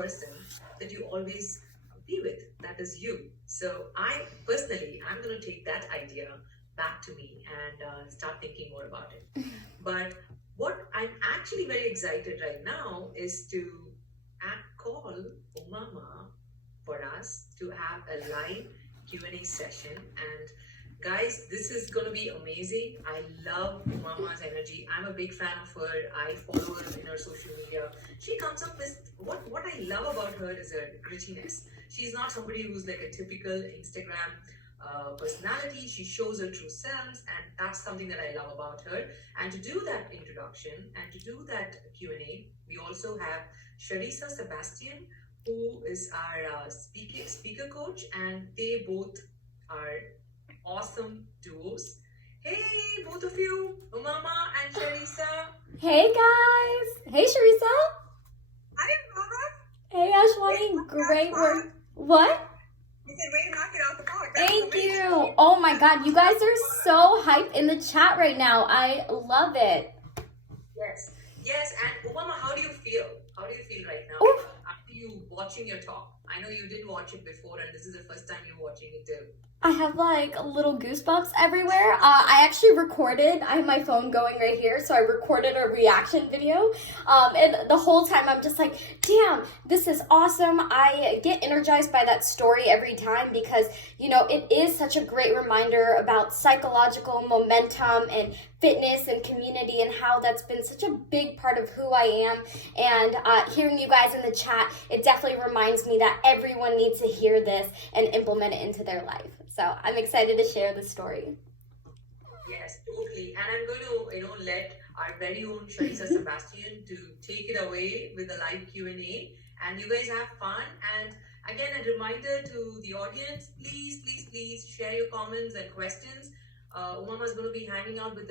person that you always be with. That is you. So I'm going to take that idea back to me and start thinking more about it. But what I'm actually very excited right now is to call Umama for us to have a live Q&A session. And guys, this is going to be amazing. I love Umama's energy. I'm a big fan of her. I follow her in her social media. She comes up with what I love about her is her grittiness. She's not somebody who's like a typical Instagram personality. She shows her true selves, and that's something that I love about her. And to do that introduction and to do that Q&A, we also have Sharissa Sebastian, who is our speaker coach, and they both are awesome duos. Hey, both of you, Umama and Sharissa. Hey guys. Hey Sharissa. Hi, Umama. Hey Ashwani. Great work. What? You said way to knock it out the park. Thank you. Oh my God, you guys are so hyped in the chat right now. I love it. Yes. And Umama, how do you feel? How do you feel right now? Oof. After you watching your talk, I know you didn't watch it before, and this is the first time you're watching it too. I have like little goosebumps everywhere. I actually recorded, I have my phone going right here, so I recorded a reaction video. And the whole time I'm just like, damn, this is awesome. I get energized by that story every time because, you know, it is such a great reminder about psychological momentum and fitness and community and how that's been such a big part of who I am. And hearing you guys in the chat, it definitely reminds me that everyone needs to hear this and implement it into their life. So I'm excited to share the story. Yes, totally. And I'm going to, let our very own Sharissa Sebastian to take it away with a live Q&A. And you guys have fun. And again, a reminder to the audience, please share your comments and questions. Umama is going to be hanging out with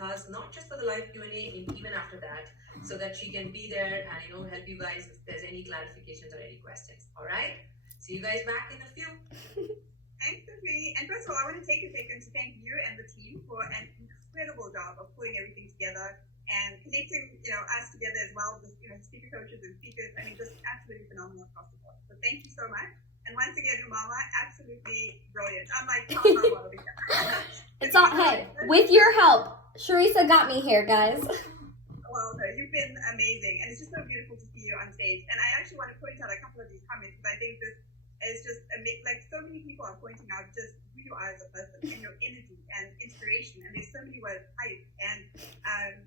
us, not just for the live Q&A, even after that, so that she can be there and, help you guys if there's any clarifications or any questions. All right? See you guys back in a few. Thanks, Sophie. And first of all, I want to take a second to thank you and the team for an incredible job of putting everything together and connecting, us together as well with, speaker coaches and speakers. I mean, just absolutely phenomenal across the board. So thank you so much. And once again, Umama, absolutely brilliant. I'm like, It's all, hey, with your help, Sharissa got me here, guys. Well, no, you've been amazing. And it's just so beautiful to see you on stage. And I actually want to point out a couple of these comments because I think this is just like so many people are pointing out just who you are as a person and your energy and inspiration. And there's so many words, hype, and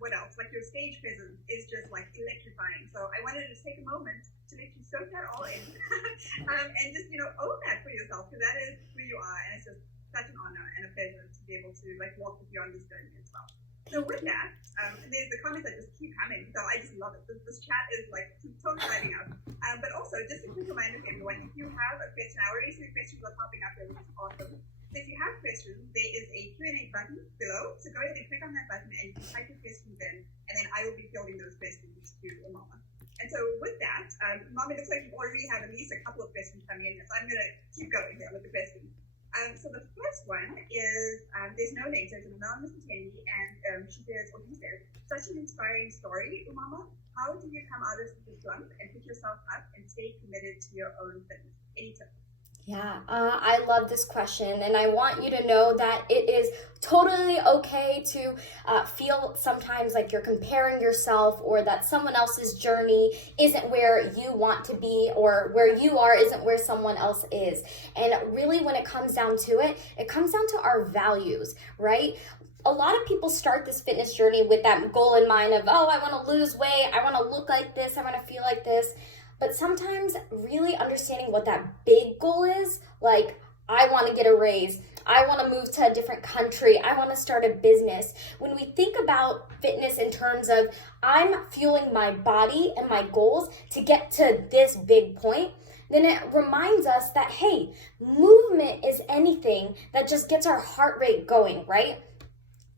what else? Like your stage presence is just like electrifying. So I wanted to take a moment to let you soak that all in and just, own that for yourself because that is who you are. And it's just such an honor and a pleasure to be able to like walk with you on this journey as well. So with that, and there's the comments that just keep coming, so I just love it. This chat is like totally lighting up. But also, just a quick reminder to everyone, if you have a question, I already see the questions are popping up there, which is awesome. So if you have questions, there is a Q&A button below. So go ahead and click on that button and you can type your questions in, and then I will be fielding those questions to Umama. And so with that, Mama, it looks like you already have at least a couple of questions coming in, so I'm going to keep going here with the questions. So the first one is, there's no name, so it's an anonymous attendee, and she says, or he says, such an inspiring story, Umama. How do you come out of the slump and pick yourself up and stay committed to your own fitness? Any tips? Yeah, I love this question, and I want you to know that it is totally okay to feel sometimes like you're comparing yourself or that someone else's journey isn't where you want to be or where you are isn't where someone else is. And really when it comes down to it, it comes down to our values, right? A lot of people start this fitness journey with that goal in mind of, oh, I want to lose weight, I want to look like this, I want to feel like this. But sometimes really understanding what that big goal is, like I want to get a raise, I want to move to a different country, I want to start a business. When we think about fitness in terms of I'm fueling my body and my goals to get to this big point, then it reminds us that, hey, movement is anything that just gets our heart rate going, right?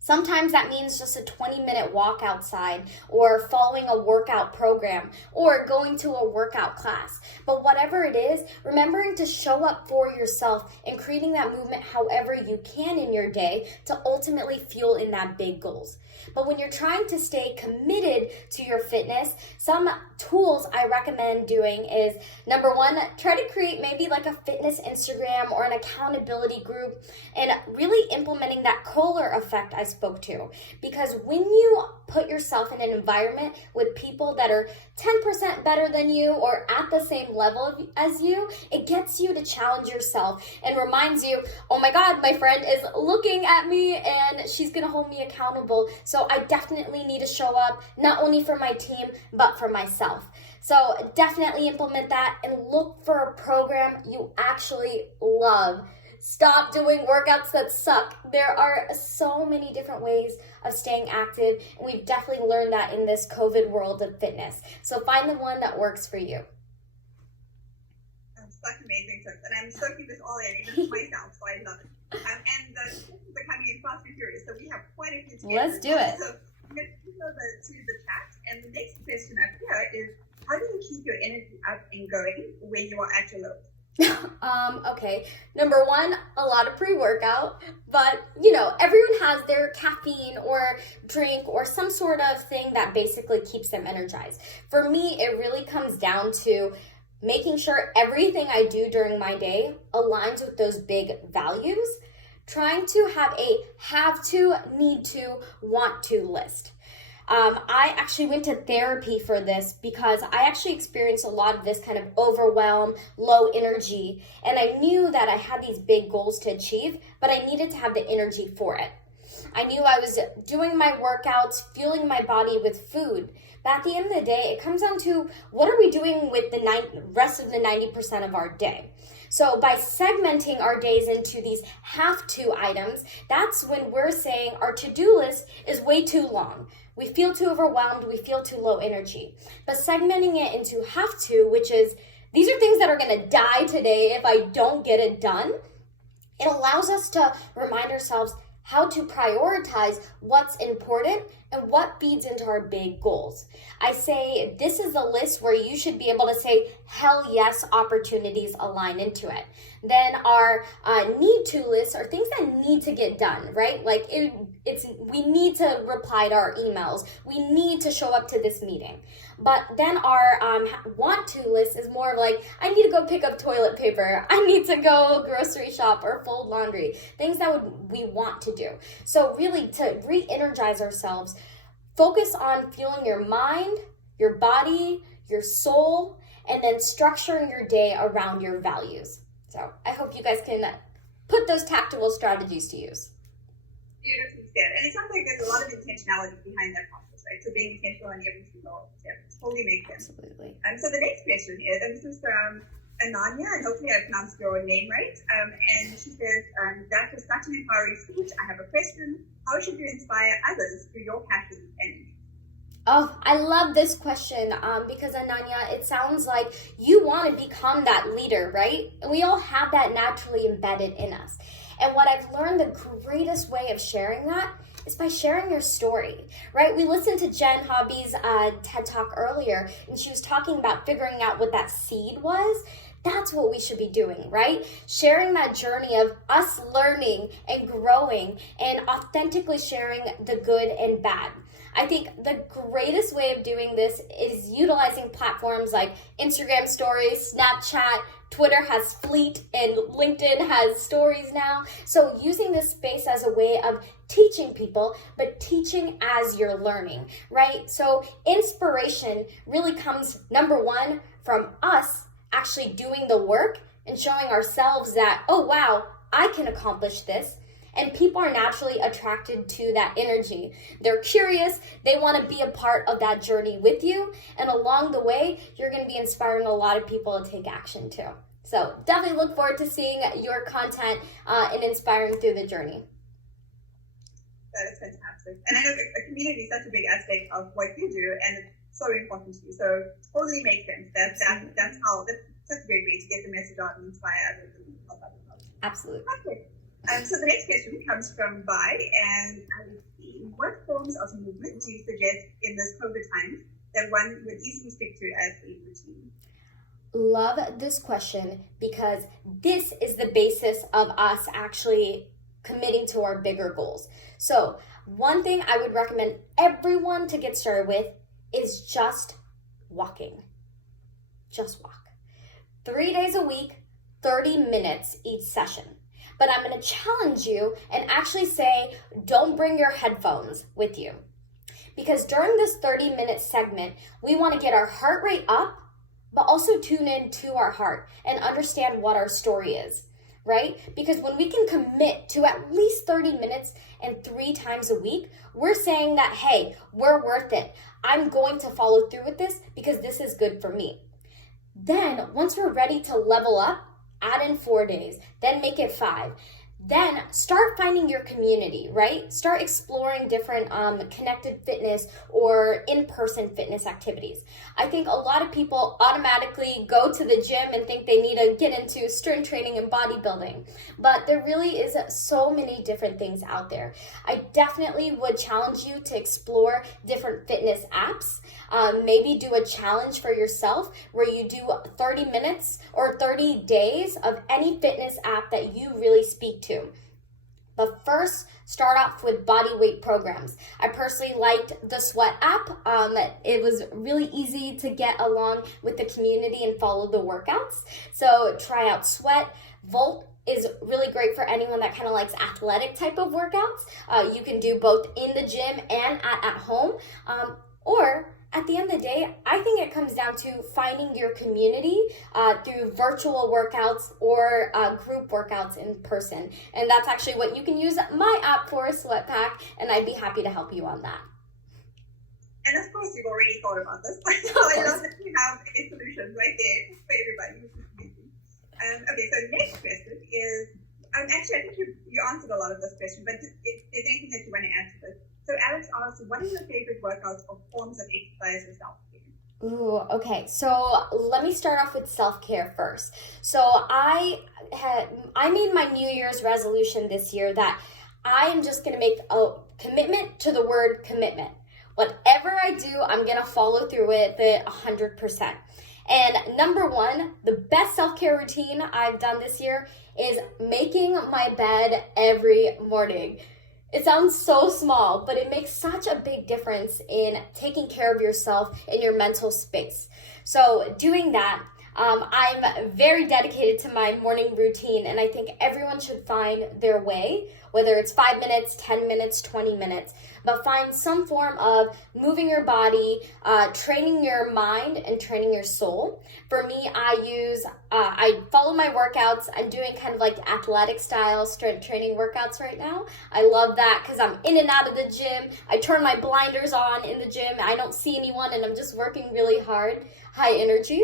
Sometimes that means just a 20-minute walk outside, or following a workout program, or going to a workout class. But whatever it is, remembering to show up for yourself and creating that movement however you can in your day to ultimately fuel in that big goals. But when you're trying to stay committed to your fitness, some tools I recommend doing is, number one, try to create maybe like a fitness Instagram or an accountability group, and really implementing that Kohler effect I spoke to. Because when you put yourself in an environment with people that are 10% better than you or at the same level as you, it gets you to challenge yourself and reminds you, oh my God, my friend is looking at me and she's gonna hold me accountable. So I definitely need to show up, not only for my team, but for myself. So definitely implement that and look for a program you actually love. Stop doing workouts that suck. There are so many different ways of staying active, and we've definitely learned that in this COVID world of fitness. So find the one that works for you. Such amazing tips, and I'm soaking this all in, even myself, so I love it. And the questions are coming in fast and furious, so we have quite a few to get Let's do it. So let's go to the chat, and the next question up here is, how do you keep your energy up and going when you are at your lowest? Okay. Number one, a lot of pre-workout, but everyone has their caffeine or drink or some sort of thing that basically keeps them energized. For me, it really comes down to making sure everything I do during my day aligns with those big values, trying to have a have to, need to, want to list. I actually went to therapy for this because I actually experienced a lot of this kind of overwhelm, low energy, and I knew that I had these big goals to achieve, but I needed to have the energy for it. I knew I was doing my workouts, fueling my body with food, but at the end of the day, it comes down to what are we doing with the rest of the 90% of our day? So by segmenting our days into these have-to items, that's when we're saying our to-do list is way too long. We feel too overwhelmed, we feel too low energy. But segmenting it into have-to, which is, these are things that are gonna die today if I don't get it done, it allows us to remind ourselves how to prioritize what's important and what feeds into our big goals. I say this is a list where you should be able to say, hell yes, opportunities align into it. Then our need to lists are things that need to get done, right? Like we need to reply to our emails. We need to show up to this meeting. But then our want to list is more of like, I need to go pick up toilet paper. I need to go grocery shop or fold laundry. Things that we want to do. So really to re-energize ourselves, focus on fueling your mind, your body, your soul, and then structuring your day around your values. So I hope you guys can put those tactical strategies to use. Beautifully said. And it sounds like there's a lot of intentionality behind that process, right? So being intentional on every single step totally makes sense. Absolutely. So the next question is, and this is from Ananya, and hopefully I pronounced your name right. And she says, that was such an empowering speech. I have a question. How should you inspire others through your passion and Oh, I love this question because Ananya, it sounds like you want to become that leader, right? And we all have that naturally embedded in us. And what I've learned, the greatest way of sharing that is by sharing your story, right? We listened to Jen Hobby's TED Talk earlier, and she was talking about figuring out what that seed was. That's what we should be doing, right? Sharing that journey of us learning and growing and authentically sharing the good and bad. I think the greatest way of doing this is utilizing platforms like Instagram stories, Snapchat, Twitter has Fleet, and LinkedIn has stories now. So using this space as a way of teaching people, but teaching as you're learning, right? So inspiration really comes, number one, from us actually doing the work and showing ourselves that, oh wow, I can accomplish this. And people are naturally attracted to that energy. They're curious, they want to be a part of that journey with you, and along the way, you're going to be inspiring a lot of people to take action too. So definitely look forward to seeing your content and inspiring through the journey. That is fantastic. And I know the community is such a big aspect of what you do, and it's so important to you. So totally makes sense. That's such a great way to get the message out and inspire others and help others. Absolutely. Okay. So the next question comes from Vi, and asking, what forms of movement do you suggest in this COVID time that one would easily stick to as a routine? Love this question because this is the basis of us actually committing to our bigger goals. So one thing I would recommend everyone to get started with is just walking. Just walk. 3 days a week, 30 minutes each session. But I'm going to challenge you and actually say, don't bring your headphones with you. Because during this 30-minute segment, we want to get our heart rate up, but also tune in to our heart and understand what our story is, right? Because when we can commit to at least 30 minutes and 3 times a week, we're saying that, hey, we're worth it. I'm going to follow through with this because this is good for me. Then once we're ready to level up, add in 4 days, then make it 5. Then start finding your community, right? Start exploring different connected fitness or in-person fitness activities. I think a lot of people automatically go to the gym and think they need to get into strength training and bodybuilding, but there really is so many different things out there. I definitely would challenge you to explore different fitness apps. Maybe do a challenge for yourself where you do 30 minutes or 30 days of any fitness app that you really speak to. But first, start off with body weight programs. I personally liked the Sweat app. It was really easy to get along with the community and follow the workouts. So try out Sweat. Volt is really great for anyone that kind of likes athletic type of workouts. You can do both in the gym and at home. Or at the end of the day, I think it comes down to finding your community through virtual workouts or group workouts in person. And that's actually what you can use my app for, Sweatpack, and I'd be happy to help you on that. And of course, you've already thought about this. So I love that you have a solution right there for everybody, which is amazing. Okay, so next question is, actually, I think you answered a lot of this question, but if there's anything that you want to add to this. So Alex asks, what are your favorite workouts or forms of exercise or self-care? Ooh, okay. So let me start off with self-care first. So I made my New Year's resolution this year that I am just going to make a commitment to the word commitment. Whatever I do, I'm going to follow through with it 100%. And number one, the best self-care routine I've done this year is making my bed every morning. It sounds so small, but it makes such a big difference in taking care of yourself in your mental space. So doing that, I'm very dedicated to my morning routine, and I think everyone should find their way, whether it's 5 minutes, 10 minutes, 20 minutes, but find some form of moving your body, training your mind, and training your soul. For me, I follow my workouts. I'm doing kind of like athletic style strength training workouts right now. I love that because I'm in and out of the gym. I turn my blinders on in the gym. I don't see anyone, and I'm just working really hard, high energy.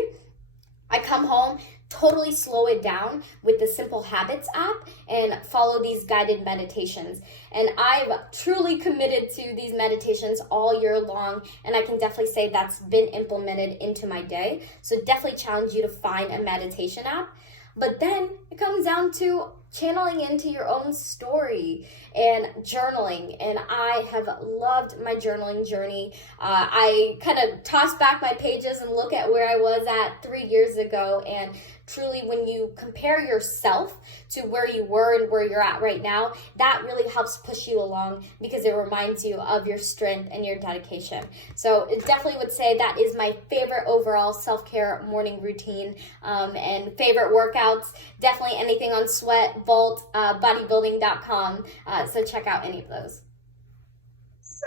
I come home, totally slow it down with the Simple Habits app and follow these guided meditations. And I've truly committed to these meditations all year long, and I can definitely say that's been implemented into my day. So definitely challenge you to find a meditation app. But then it comes down to channeling into your own story and journaling. And I have loved my journaling journey. I kind of toss back my pages and look at where I was at 3 years ago. And truly, when you compare yourself to where you were and where you're at right now, that really helps push you along because it reminds you of your strength and your dedication. So it definitely would say that is my favorite overall self-care morning routine, and favorite workouts. Definitely anything on Sweat, Volt, bodybuilding.com. So check out any of those. So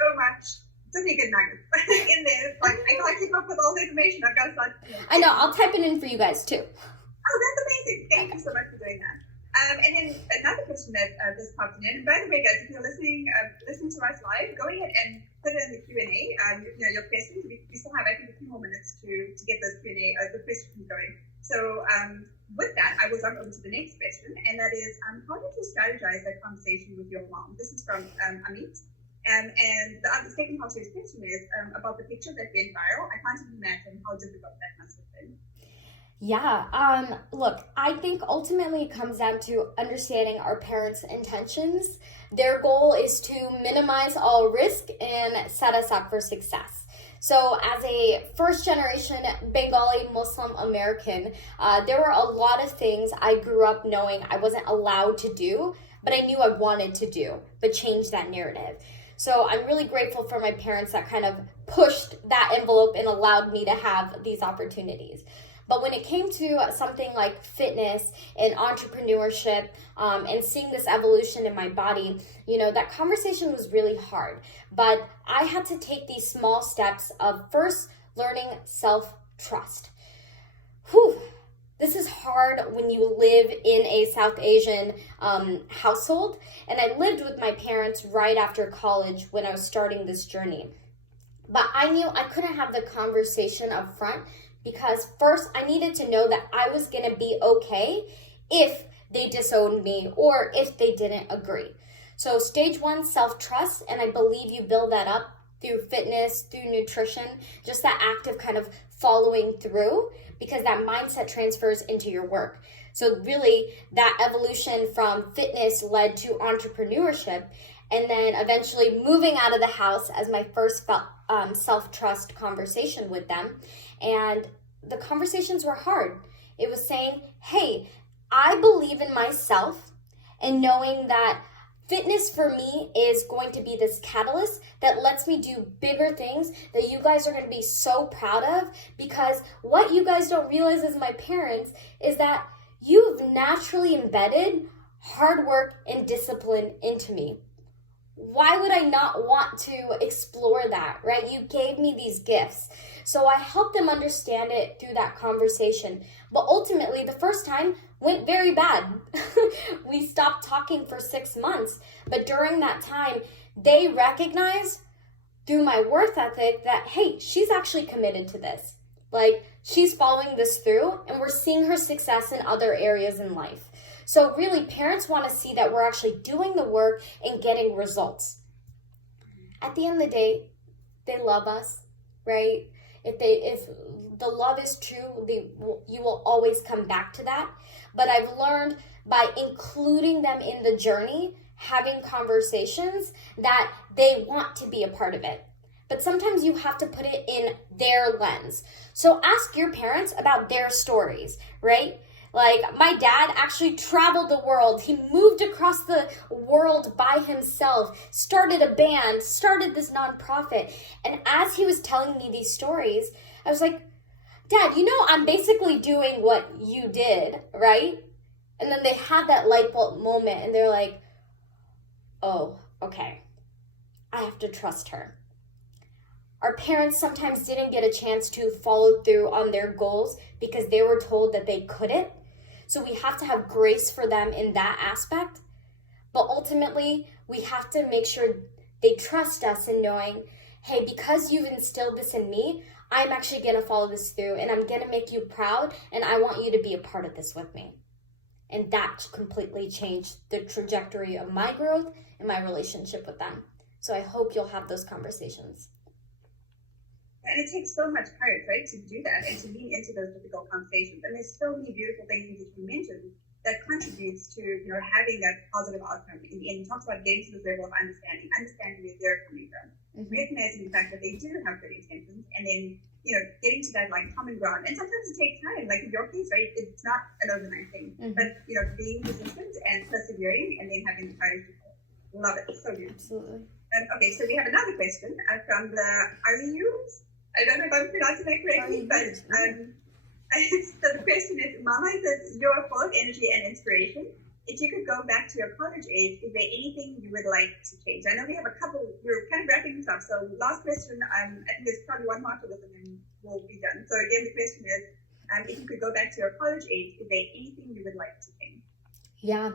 many good nuggets in there. Like, I can't keep up with all the information. I've got to start. I know. I'll type it in for you guys too. Oh, that's amazing. Thank you so much for doing that. And then another question that just popped in. And by the way, guys, if you're listening to us live, go ahead and put it in the Q&A. Your questions. We still have, I think, a few more minutes to get this Q&A, the questions going. So with that, I will jump over to the next question, and that is, how did you strategize that conversation with your mom? This is from Amit. And the second part of his question is about the picture that went viral. I can't even imagine how difficult that must have been. Look, I think ultimately it comes down to understanding our parents' intentions. Their goal is to minimize all risk and set us up for success. So as a first generation Bengali Muslim American, there were a lot of things I grew up knowing I wasn't allowed to do, but I knew I wanted to do, but change that narrative. So I'm really grateful for my parents that kind of pushed that envelope and allowed me to have these opportunities. But when it came to something like fitness and entrepreneurship and seeing this evolution in my body, that conversation was really hard. But I had to take these small steps of first learning self-trust. This is hard when you live in a South Asian household. And I lived with my parents right after college when I was starting this journey. But I knew I couldn't have the conversation up front because first I needed to know that I was going to be okay if they disowned me or if they didn't agree. So stage one, self-trust, and I believe you build that up through fitness, through nutrition, just that act of kind of following through, because that mindset transfers into your work. So really that evolution from fitness led to entrepreneurship, and then eventually moving out of the house as my first self-trust conversation with them. And the conversations were hard. It was saying, hey, I believe in myself, and knowing that fitness for me is going to be this catalyst that lets me do bigger things that you guys are going to be so proud of, because what you guys don't realize as my parents is that you've naturally embedded hard work and discipline into me. Why would I not want to explore that, right? You gave me these gifts. So I helped them understand it through that conversation. But ultimately, the first time went very bad. We stopped talking for 6 months. But during that time, they recognized through my work ethic that, hey, she's actually committed to this. Like, she's following this through, and we're seeing her success in other areas in life. So really, parents want to see that we're actually doing the work and getting results. At the end of the day, they love us, right? If the love is true, you will always come back to that. But I've learned by including them in the journey, having conversations, that they want to be a part of it. But sometimes you have to put it in their lens. So ask your parents about their stories, right? Like, my dad actually traveled the world. He moved across the world by himself, started a band, started this nonprofit. And as he was telling me these stories, I was like, Dad, I'm basically doing what you did, right? And then they had that light bulb moment and they're like, oh, okay, I have to trust her. Our parents sometimes didn't get a chance to follow through on their goals because they were told that they couldn't. So we have to have grace for them in that aspect. But ultimately, we have to make sure they trust us in knowing, hey, because you've instilled this in me, I'm actually going to follow this through and I'm going to make you proud and I want you to be a part of this with me. And that completely changed the trajectory of my growth and my relationship with them. So I hope you'll have those conversations. And it takes so much courage, right, to do that and to lean into those difficult conversations. And there's so many beautiful things that you mentioned that contributes to, having that positive outcome. In the end, you talked about getting to this level of understanding where they're coming from, recognizing the fact that they do have good intentions, and then, getting to that, common ground. And sometimes it takes time, like in your case, right, it's not an overnight thing, but, being persistent and persevering and then having the courage to love it. So good. Absolutely. Okay, so we have another question from the Arius. I don't know if I'm pronouncing that correctly, but so the question is, Mama says you're full of energy and inspiration. If you could go back to your college age, is there anything you would like to change? I know we have a couple, we're kind of wrapping this up. So last question, I think there's probably one more to this and then we'll be done. So again, the question is, if you could go back to your college age, is there anything you would like to change? Yeah.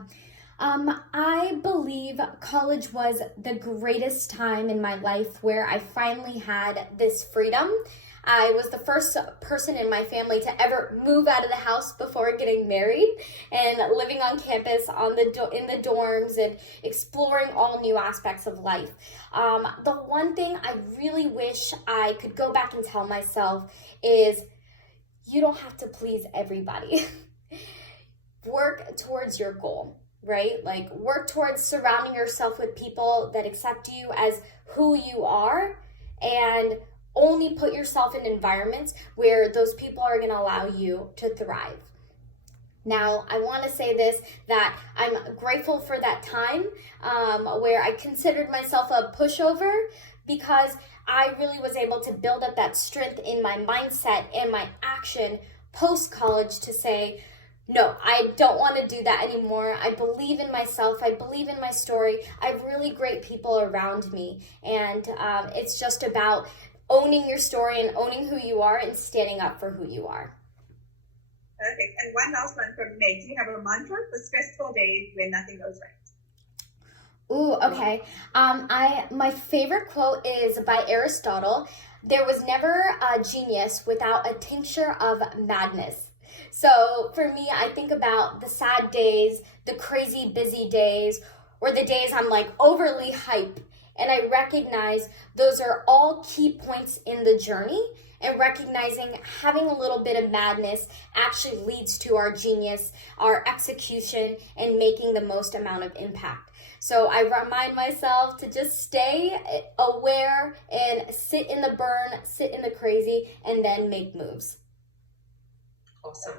I believe college was the greatest time in my life where I finally had this freedom. I was the first person in my family to ever move out of the house before getting married and living on campus in the dorms and exploring all new aspects of life. The one thing I really wish I could go back and tell myself is you don't have to please everybody. Work towards your goal, right? Like, work towards surrounding yourself with people that accept you as who you are, and only put yourself in environments where those people are going to allow you to thrive. Now, I want to say this, that I'm grateful for that time where I considered myself a pushover, because I really was able to build up that strength in my mindset and my action post-college to say, no, I don't want to do that anymore. I believe in myself. I believe in my story. I have really great people around me. And it's just about owning your story and owning who you are and standing up for who you are. Perfect. And one last one from Meg. Do you have a mantra for stressful days when nothing goes right? Ooh, okay. My favorite quote is by Aristotle. There was never a genius without a tincture of madness. So for me, I think about the sad days, the crazy busy days, or the days I'm like overly hype. And I recognize those are all key points in the journey, and recognizing having a little bit of madness actually leads to our genius, our execution, and making the most amount of impact. So I remind myself to just stay aware and sit in the burn, sit in the crazy, and then make moves. Awesome.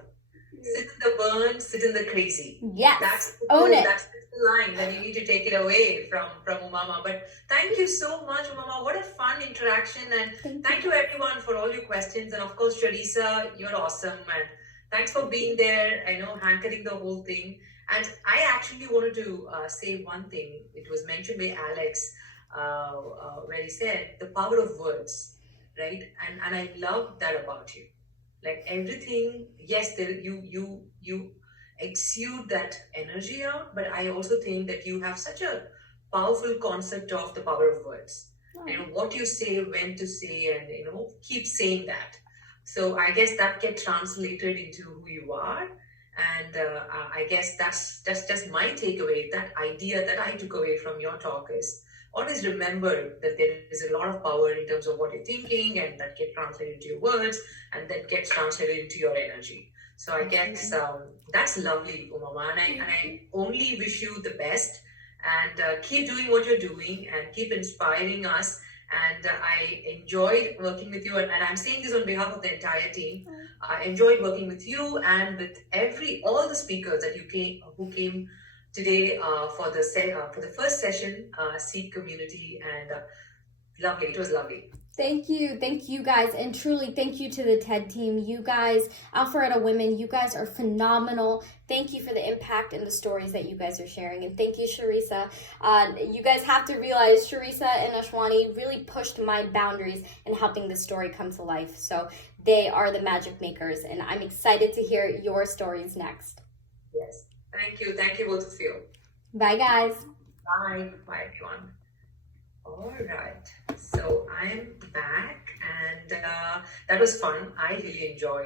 Sit in the burn, sit in the crazy. Yes. Own it. That's the line that you need to take it away from Umama. But thank you so much, Umama. What a fun interaction. And thank you everyone for all your questions. And of course, Charissa, you're awesome. And thanks for being there. I know, hankering the whole thing. And I actually wanted to say one thing. It was mentioned by Alex, where he said the power of words, right? And I love that about you. Like everything, yes, there you exude that energy out, but I also think that you have such a powerful concept of the power of words. You know, what you say, when to say, and keep saying that. So I guess that gets translated into who you are, and I guess that's just my takeaway. That idea that I took away from your talk is, always remember that there is a lot of power in terms of what you're thinking, and that gets translated into your words, and that gets translated into your energy. So I guess that's lovely, Umama, and I only wish you the best, and keep doing what you're doing, and keep inspiring us. And I enjoyed working with you, and I'm saying this on behalf of the entire team. I enjoyed working with you and with all the speakers who came today for the first session, Seek Community, and lovely. It was lovely. Thank you guys, and truly thank you to the TED team. You guys, Alpharetta Women, you guys are phenomenal. Thank you for the impact and the stories that you guys are sharing, and thank you, Charissa. You guys have to realize Charissa and Ashwani really pushed my boundaries in helping this story come to life. So they are the magic makers, and I'm excited to hear your stories next. Yes. Thank you both of you. Bye, guys. Bye everyone. All right, so I'm back, and that was fun. I really enjoyed